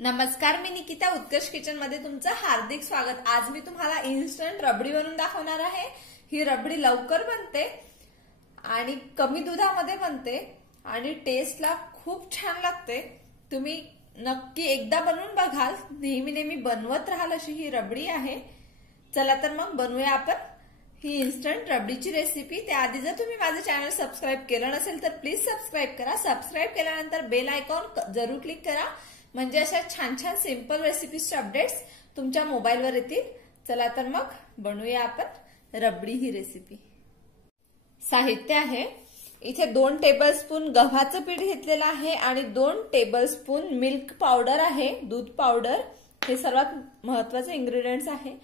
नमस्कार, मी निकिता उत्कर्ष किचन मध्ये तुमचं हार्दिक स्वागत। आज मी तुम्हाला इन्स्टंट रबडी बनवून दाखवणार आहे। ही रबडी लवकर बनते आणि कमी दुधामध्ये बनते आणि टेस्टला खूप छान लागते। तुम्ही नक्की एकदा बनवून बघाल, नेहमी बनवत राहाल अशी ही रबडी आहे। चला तर मग बनवूया आपण ही इन्स्टंट रबडीची रेसिपी। त्याआधी जर तुम्ही माझे चॅनल सबस्क्राइब केलं नसेल तर प्लीज सबस्क्राइब करा। सबस्क्राइब केल्यानंतर बेल आयकॉन जरूर क्लिक करा, म्हणजे अशा छान छान सिंपल रेसिपीजचे अपडेट्स तुमच्या मोबाईलवर येतील। चला तर मग बनवूया आपण रबडी ही रेसिपी। साहित्य आहे, इथे 2 टेबलस्पून गव्हाचं पीठ घेतलेलं आहे आणि 2 टेबलस्पून मिल्क पावडर आहे, दूध पावडर। हे सर्वात महत्त्वाचे इंग्रेडियंट्स आहे।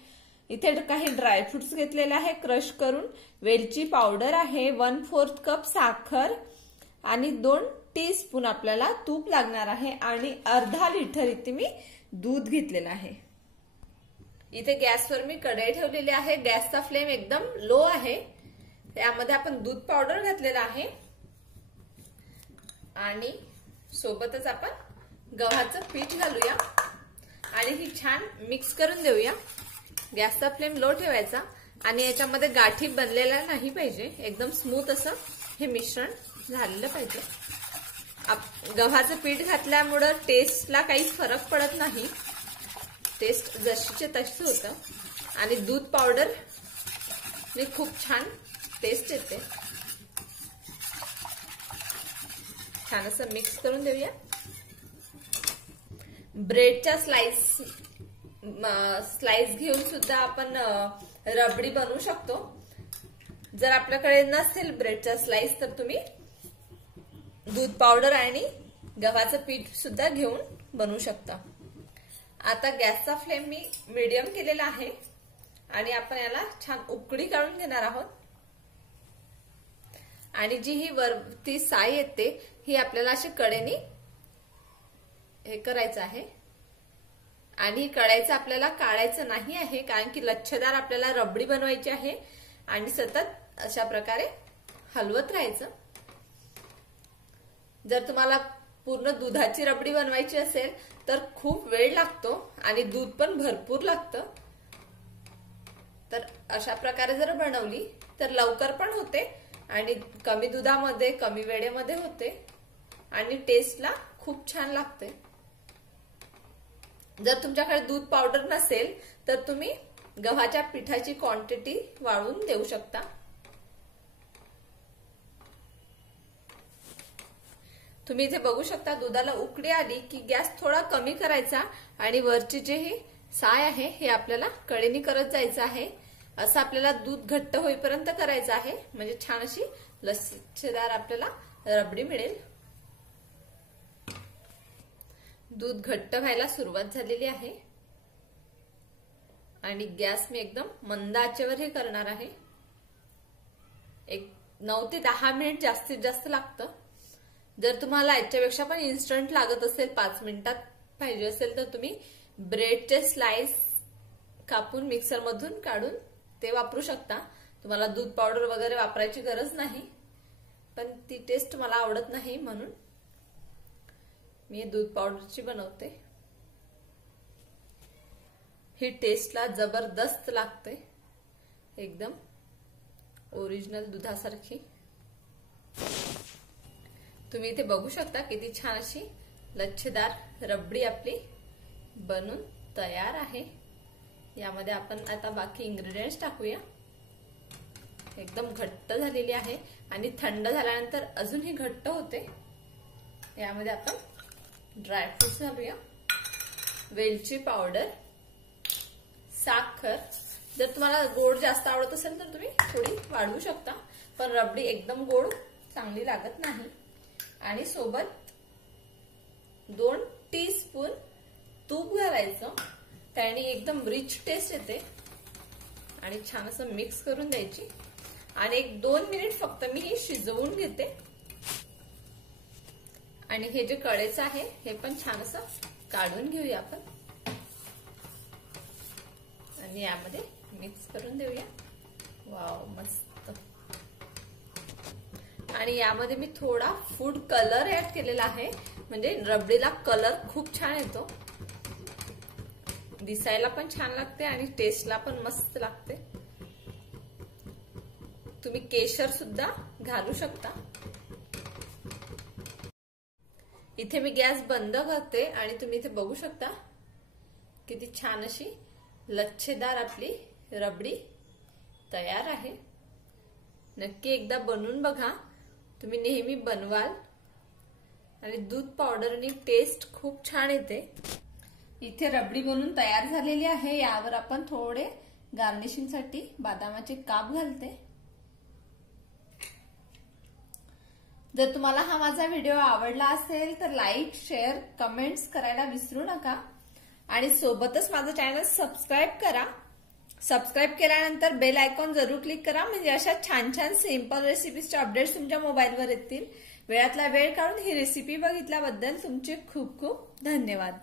इथे काही ड्रायफ्रुट्स घेतलेले आहे क्रश करून, वेलची पावडर आहे, 1/4 कप साखर आणि 2 टीस्पून आपल्याला तूप लागणार आहे आणि अर्धा लिटर इथे मी दूध घेतलेलं आहे। इथे गॅसवर मी कढई ठेवलेली आहे, गॅसचा फ्लेम एकदम लो आहे। त्यामध्ये आपण दूध पावडर घातलेला आहे आणि सोबतच आपण गव्हाचं पीठ घालूया आणि ही छान मिक्स करून देऊया। गॅसचा फ्लेम लो ठेवायचा आणि याच्यामध्ये गाठी बनलेल्या नाही पाहिजे, एकदम स्मूथ असं हे मिश्रण झालेलं पाहिजे। गव्हाचं पीठ घातल्यामुळे टेस्टला काही फरक पडत नाही, टेस्ट जशीचे तशी होतं आणि दूध पावडर ने खूप छान टेस्ट येते। छान असं मिक्स करून देऊया। ब्रेडच्या स्लाइस घेऊन सुद्धा आपण रबडी बनवू शकतो। जर आपल्याकडे नसेल ब्रेडचा स्लाइस तर तुम्ही दूध पावडर आणि गव्हाचं पीठ सुद्धा घेऊन बनवू शकता। आता गॅसचा फ्लेम मी मीडियम केलेला आहे आणि आपण याला छान उकळी काढून घेणार आहोत। आणि जी ही वरती साई येते ही आपल्याला अशी कडेने हे करायचं आहे आणि कढईचं आपल्याला काढायचं नाही आहे, कारण की लच्छेदार आपल्याला रबडी बनवायची आहे आणि सतत अशा प्रकारे हलवत राहायचं। जर तुम्हाला पूर्ण दुधाची रबडी बनवायची असेल तर खूप वेळ लागतो आणि दूध पण भरपूर लागतं। तर अशा प्रकारे जर बनवली तर लवकर पण होते आणि कमी दुधामध्ये कमी वेळेमध्ये होते आणि टेस्टला खूप छान लागते। जर तुमच्याकडे दूध पावडर नसेल तर तुम्ही गव्हाच्या पिठाची क्वांटिटी वाढवून देऊ शकता। तुम्ही इथे बघू शकता दुधाला उकळी आली की गॅस थोडा कमी करायचा आणि वरची जे ही साय आहे हे आपल्याला कडेने करत जायचं आहे। असं आपल्याला दूध घट्ट होईपर्यंत करायचं आहे, म्हणजे छान अशी लच्छेदार आपल्याला रबडी मिळेल। दूध घट्ट व्हायला सुरुवात झालेली आहे आणि गॅस मी एकदम मंद आचेवर हे करणार आहे। एक 9 ते 10 मिनिट जास्तीत जास्त लागतं। जर तुम्हाला याच्यापेक्षा पण इन्स्टंट लागत असेल, 5 मिनिटात पाहिजे असेल तर तुम्ही ब्रेडचे स्लाइस कापून मिक्सर मधून काढून ते वापरू शकता। तुम्हाला दूध पावडर वगैरे वापरायची गरज नाही, पण ती टेस्ट मला आवडत नाही म्हणून मी दूध पावडरची बनवते। ही टेस्टला जबरदस्त लागते, एकदम ओरिजिनल दुधासारखी। तुम्ही इथे बघू शकता किती छान अशी लच्छेदार रबडी आपली बनून तयार आहे। यामध्ये आपण आता बाकी इंग्रेडियंट्स टाकूया। एकदम घट्ट झालेली आहे आणि थंड झाल्यानंतर अजूनही घट्ट होते। यामध्ये आपण ड्रायफ्रुट्स घालूया, वेलची पावडर, साखर। जर तुम्हाला गोड जास्त आवडत असेल तर तुम्ही थोडी वाढवू शकता, पण रबडी एकदम गोड चांगली लागत नाही। आणि सोबत 2 टीस्पून तूप घालायचं, त्याने एकदम रिच टेस्ट येते आणि छान असं मिक्स करून द्यायची आणि 1-2 मिनिट फक्त मी हे शिजवून घेते। आणि हे जे कढईचं आहे हे पण छान असं काढून घेऊया आपण आणि यामध्ये मिक्स करून देऊया। वाव, मस्त। आणि यामध्ये मी थोडा फूड कलर ऍड केलेला आहे, म्हणजे रबडीला कलर खूप छान येतो। दिसायला पण छान लागते आणि टेस्टला पण मस्त लागते। तुम्ही केशर सुद्धा घालू शकता। इथे मी गॅस बंद करते आणि तुम्ही इथे बघू शकता किती छान अशी लच्छेदार आपली रबडी तयार आहे। नक्की एकदा बनवून बघा, तुम्ही नेहमी बनवाल आणि दूध पावडरनी टेस्ट खूप छान येते। इथे रबडी बनवून तयार झालेली आहे। यावर आपण थोडे गार्निशिंग साठी बदामाचे काप घालते। जर तुम्हाला हा माझा व्हिडिओ आवडला असेल तर लाईक, शेअर, कमेंट्स करायला विसरू नका आणि सोबतच माझं चॅनल सबस्क्राईब करा। सबस्क्राईब केल्यानंतर बेल आयकॉन जरूर क्लिक करा, म्हणजे अशा छान छान सिंपल रेसिपीजचे अपडेट्स तुमच्या मोबाईलवर येतील। वेळातला वेळ काढून ही रेसिपी बघितल्याबद्दल तुमचे खूप खूप धन्यवाद।